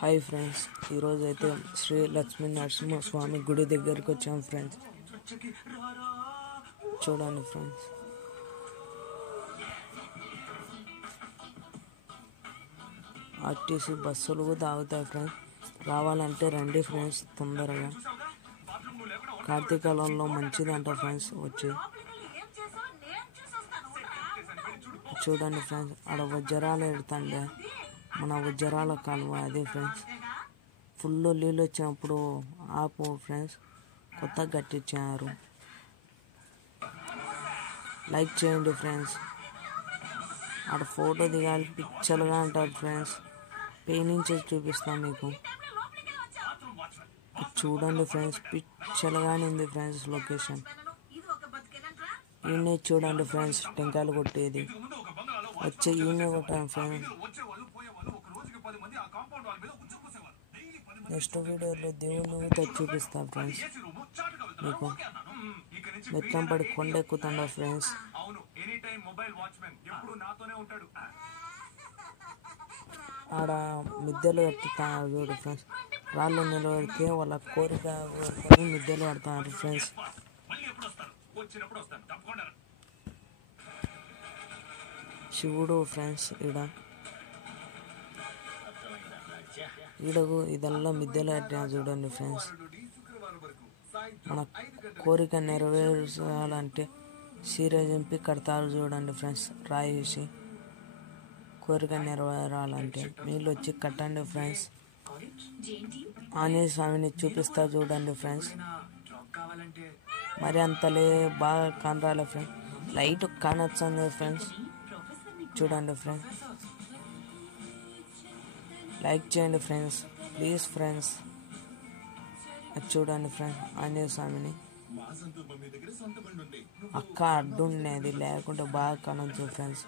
Hi friends, ఈరోజు అయితే శ్రీ లక్ష్మీ నరసింహ స్వామి గుడి దగ్గరికి వచ్చాం ఫ్రెండ్స్. చూడండి ఫ్రెండ్స్, ఆర్టీసీ బస్సులు కూడా ఆగుతాయి ఫ్రెండ్స్. రావాలంటే రండి ఫ్రెండ్స్ తొందరగా. కార్తీకాలంలో మంచిదంట ఫ్రెండ్స్ వచ్చి చూడండి ఫ్రెండ్స్. ఆడ వజ్రాలు ఎడుతుండే మన వజ్రాల కాలువ అదే ఫ్రెండ్స్. ఫుల్ నీళ్ళు వచ్చినప్పుడు ఆపు ఫ్రెండ్స్, కొత్తగా కట్టించారు. లైక్ చేయండి ఫ్రెండ్స్. ఆడ ఫోటో దిగాలి, పిక్చర్గా అంటారు ఫ్రెండ్స్. పై నుంచి చూపిస్తాను మీకు. చూడండి ఫ్రెండ్స్, పిక్చర్గానే ఉంది ఫ్రెండ్స్ లొకేషన్. ఈయనే చూడండి ఫ్రెండ్స్, టెంకాయలు కొట్టేది వచ్చే ఈయనే కొట్టాను ఫ్రెండ్స్. నెక్స్ట్ వీడియోలో దేవుడిని కూడా చూపిస్తాను ఫ్రెండ్స్ మీకు. మెత్తం పడి కొండ ఎక్కుతుండ ఫ్రెండ్స్. ఆడ మిద్దెలు కట్టుతున్నారు చూడు ఫ్రెండ్స్. రాళ్ళు నిలబెడితే వాళ్ళ కోరిక మిద్దెలు కడుతున్నారు ఫ్రెండ్స్. శివుడు ఫ్రెండ్స్. ఈడకు ఇదల్లా మిద్దెలు కట్టినా చూడండి ఫ్రెండ్స్. మన కోరిక నెరవేర్చాలంటే చీర చింపి కడతారు చూడండి ఫ్రెండ్స్. రాయి వేసి కోరిక నెరవేరాలంటే నీళ్ళు వచ్చి కట్టండి ఫ్రెండ్స్. ఆంజనేయ స్వామిని చూపిస్తా చూడండి ఫ్రెండ్స్. మరి అంతలే బాగా కానరాలే ఫ్రెండ్స్, లైట్ కానొచ్చింది ఫ్రెండ్స్. చూడండి ఫ్రెండ్స్, లైక్ చేయండి ఫ్రెండ్స్ ప్లీజ్ ఫ్రెండ్స్. చూడండి ఫ్రెండ్స్, ఆంజనేయ స్వామిని అక్క అడ్డు ఉండేది, లేకుంటే బాగా కనొచ్చు ఫ్రెండ్స్.